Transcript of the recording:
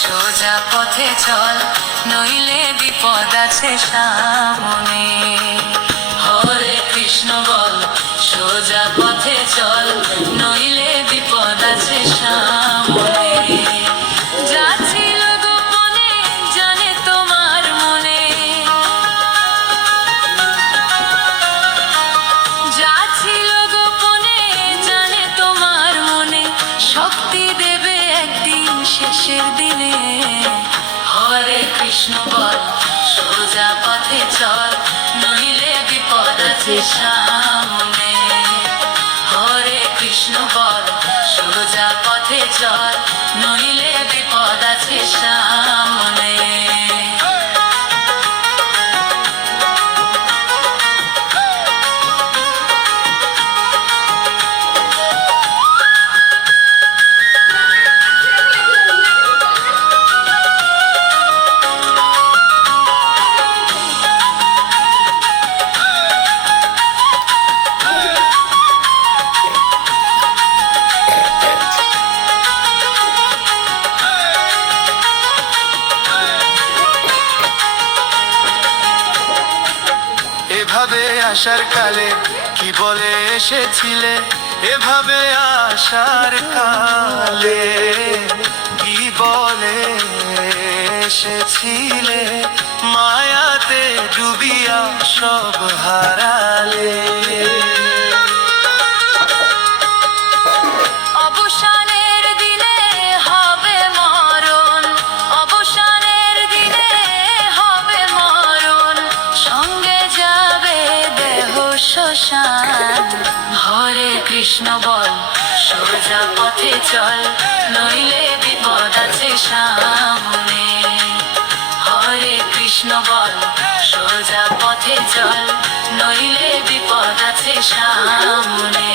সোজা পথে চল, নইলে বিপদ আছে সামনে। হরে কৃষ্ণ বল, সোজা পথে চল, নইলে বিপদ আছে সামনে। যা ছিল গোপনে জানে তোমার মনে, যা ছিল গোপনে জানে তোমার মনে, শক্তি দেবে একদিন শেষের দিনে। হরে কৃষ্ণ বল, সোজা পথে চল, নইলে বিপদ আছে সামনে। হরে কৃষ্ণ বল, সোজা পথে চল, নইলে বিপদ আছে সামনে। এভাবে আসার কালে কি বলে এসেছিলে, এভাবে আসার কালে কি বলে এসেছিলে, মায়াতে ডুবিয়া সব হারালে। অবসানের দিনে হবে মরণ, অবসানের দিনে হবে মরণ, সঙ্গে যাবে দেহ শ্মশান। হরে কৃষ্ণ বল, সোজা পথে চল, নইলে বিপদ আছে সামনে। হরে কৃষ্ণ বল, সোজা পথে চল, নইলে বিপদ আছে সামনে।